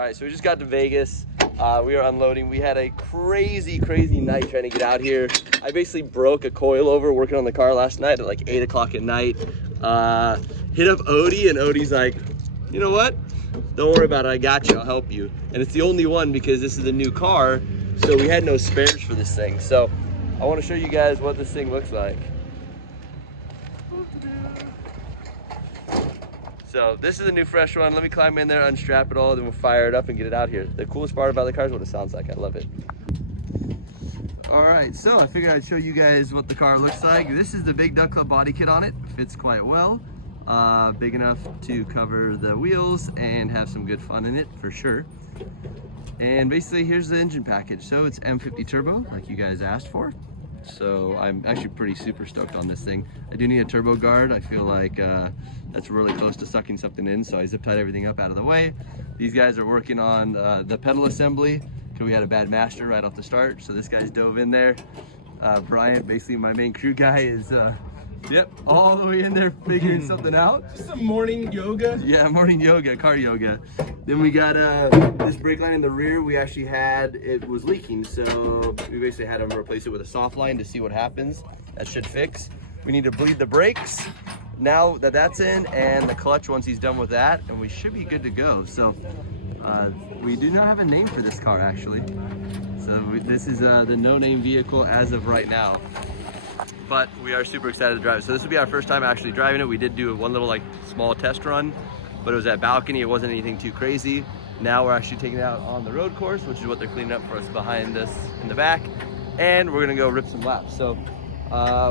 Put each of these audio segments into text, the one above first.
All right, so we just got to Vegas. We are unloading. We had a crazy night trying to get out here. I basically broke a coilover working on the car last night at like 8 o'clock at night. Hit up Odie, and Odie's like, you know what? Don't worry about it, I got you, I'll help you. And it's the only one because this is a new car, so we had no spares for this thing. So I want to show you guys what this thing looks like. So this is a new fresh one. Let me climb in there, unstrap it all, then we'll fire it up and get it out here. The coolest part about the car is what it sounds like. I love it. All right, so I figured I'd show you guys what the car looks like. This is the Big Duck Club body kit on it. Fits quite well. Big enough to cover the wheels and have some good fun in it for sure. And basically here's the engine package. So it's M50 turbo like you guys asked for. So I'm actually pretty super stoked on this thing. I do need a turbo guard. I feel like that's really close to sucking something in, so I zip tied everything up out of the way. These guys are working on the pedal assembly because we had a bad master right off the start. So this guy's dove in there. Brian, basically my main crew guy, is yep, all the way in there figuring something out. Just some morning yoga. Yeah, morning yoga, car yoga. Then we got this brake line in the rear. We actually had, it was leaking, so we basically had them replace it with a soft line to see what happens. That should fix. We need to bleed the brakes now that that's in, and the clutch once he's done with that, and we should be good to go. So we do not have a name for this car actually. So this is the no-name vehicle as of right now. But we are super excited to drive it. So this will be our first time actually driving it. We did do one little like small test run, but it was at balcony. It wasn't anything too crazy. Now we're actually taking it out on the road course, which is what they're cleaning up for us behind us in the back. And we're gonna go rip some laps. So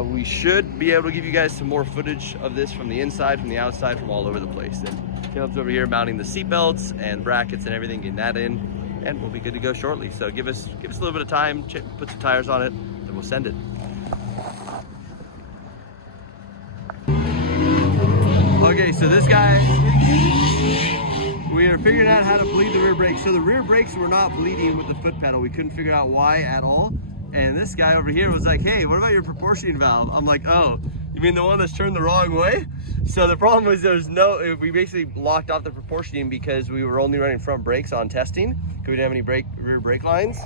we should be able to give you guys some more footage of this from the inside, from the outside, from all over the place. And Caleb's over here mounting the seat belts and brackets and everything, getting that in, and we'll be good to go shortly. So give us a little bit of time, put some tires on it, then we'll send it. Okay, so this guy, we are figuring out how to bleed the rear brakes. So the rear brakes were not bleeding with the foot pedal. We couldn't figure out why at all. And this guy over here was like, hey, what about your proportioning valve? I'm like, oh, you mean the one that's turned the wrong way? So the problem was we basically locked off the proportioning because we were only running front brakes on testing because we didn't have any rear brake lines.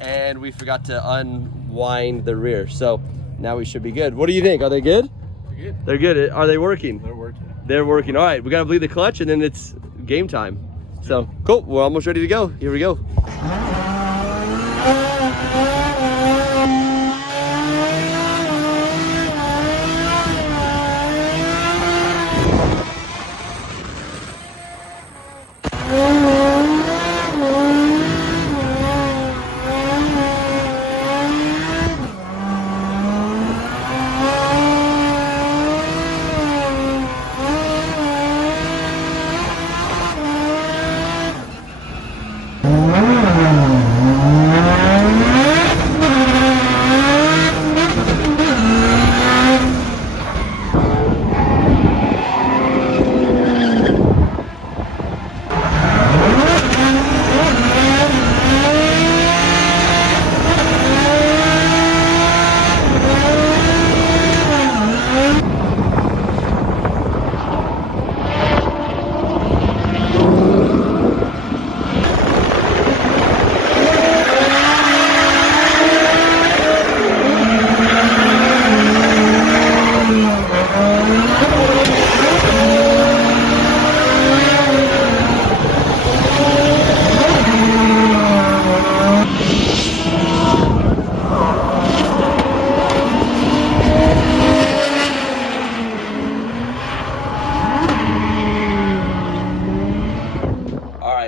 And we forgot to unwind the rear. So now we should be good. What do you think? Are they good? They're good. They're good. Are they working? They're working. They're working. All right, we gotta bleed the clutch and then it's game time. So cool, we're almost ready to go. Here we go.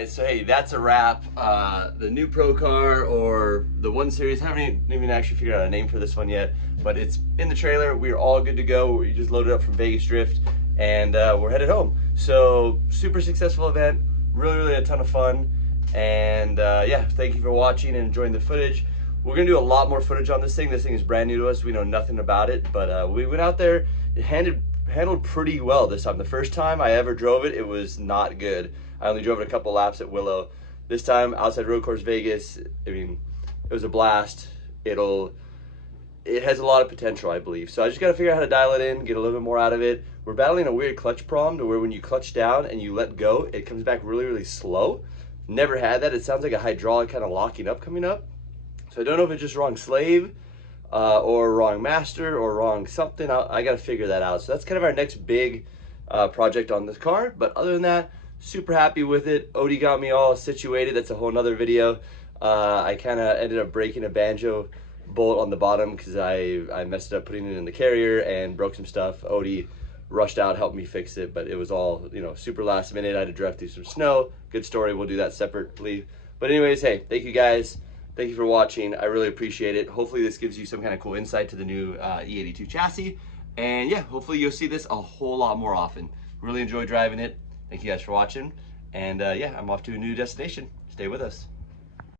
So hey, that's a wrap. The new Pro car, or the 1 Series, haven't even actually figured out a name for this one yet, but it's in the trailer. We're all good to go. We just loaded up from Vegas Drift, and we're headed home. So super successful event, really a ton of fun. And yeah, thank you for watching and enjoying the footage. We're gonna do a lot more footage on this thing. This thing is brand new to us. We know nothing about it, but we went out there. It handled pretty well this time. The first time I ever drove it, it was not good. I only drove it a couple laps at Willow. This time, outside Road Course Vegas, I mean, it was a blast. It has a lot of potential, I believe. So I just gotta figure out how to dial it in, get a little bit more out of it. We're battling a weird clutch problem to where when you clutch down and you let go, it comes back really slow. Never had that. It sounds like a hydraulic kind of locking up coming up. So I don't know if it's just wrong slave or wrong master or wrong something. I got to figure that out. So that's kind of our next big project on this car. But other than that, super happy with it. Odie got me all situated. That's a whole nother video. I kind of ended up breaking a banjo bolt on the bottom because I messed up putting it in the carrier and broke some stuff. Odie rushed out, helped me fix it, but it was all, you know, super last minute. I had to drive through some snow. Good story. We'll do that separately. But anyways, hey, thank you guys. Thank you for watching. I really appreciate it. Hopefully this gives you some kind of cool insight to the new E82 chassis. And yeah, hopefully you'll see this a whole lot more often. Really enjoy driving it. Thank you guys for watching. And yeah, I'm off to a new destination. Stay with us.